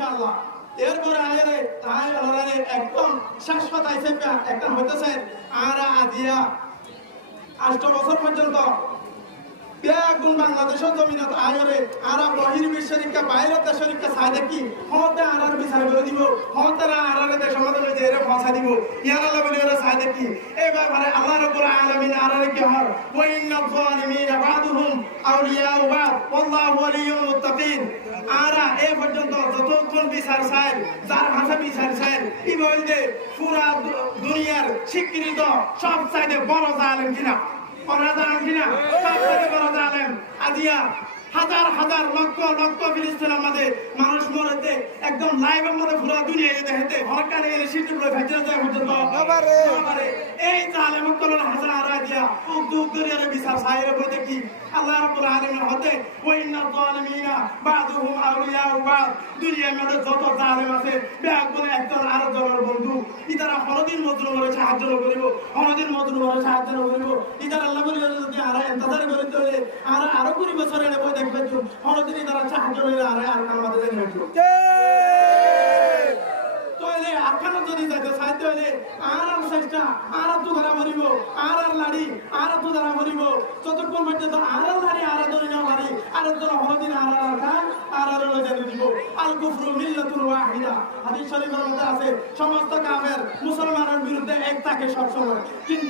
ইনশাআল্লাহ। এরপরে আয়ারে আয়ারে একদম শাশ্বত আইছে একটা হইতেছে আরা আদিয়া 8 বছর পর্যন্ত বেগুন বাংলাদেশের জমিনত আয়রে আরা বহির বিশ্বের বাইরের দেশের চাই দেখি হতে আরার বিচার করে দিব হতারা আরারে দেশের মধ্যে যে এর ফসা দিব ইয়ার আল্লাহ বলি ওরা চাই দেখি এই ব্যাপারে আল্লাহ রাব্বুল আলামিন আরারে কি হয় ওয়া ইন্নাল যালিমিনা বাদুহুম আউলিয়াউ বাদ ওয়াল্লাহু ওয়ালিয়ুল মুত্তাকিন। আরা এই পর্যন্ত যতক্ষণ বিচার চাই যার ভাষা বিচার চাই কি বলতে পুরা দুনিয়ার স্বীকৃত সব চাইতে বড় জালেম কিনা হাজার হাজার লক্ষ লক্ষ ফিলিস্তিনের মধ্যে মানুষ মরেছে একদম লাইভের মধ্যে পুরো দুনিয়া দেখতে হরকালে এলে সিটি গুলো ভেজে যায় পর্যন্ত এই জালেম কলন হাজার দিয়া উদ্যোগ দরিয়ারে বিচার সাইরে বই দেখি আল্লাহ রাব্বুল আলামিন হতে ওয়া ইন্নাল যালিমিনা বাদুহুম আউলিয়াউ বাদ। দুনিয়ার মধ্যে যত জালেম আছে ব্যাগ বলে একদল আরেকজনের বন্ধু ইতারা হরদিন মজলুমের সাহায্য করিব হরদিন মজলুমের সাহায্য করিব ইতারা আল্লাহ বলি যদি আরা ইন্তজার করে চলে আর আরো 20 বছর এনে বই দেখবে হরদিন ইতারা সাহায্য করে আর আমাদের জন্য তইলে আখানো যদি যাইতে সাহায্য হইলে আর চেষ্টা আর তো ধরা মরিব আর লাড়ি আর তো ধরা মরিব যতক্ষণ পর্যন্ত আর লাড়ি আর ধরে না লাড়ি আর জন হরদিন আর খান আর জানি দিব আল কুফরু মিল্লাতুল ওয়াহিদা। হাদিস শরীফের মধ্যে আছে সমস্ত কাফের মুসলমানের বিরুদ্ধে এক থাকে সব সময়, কিন্তু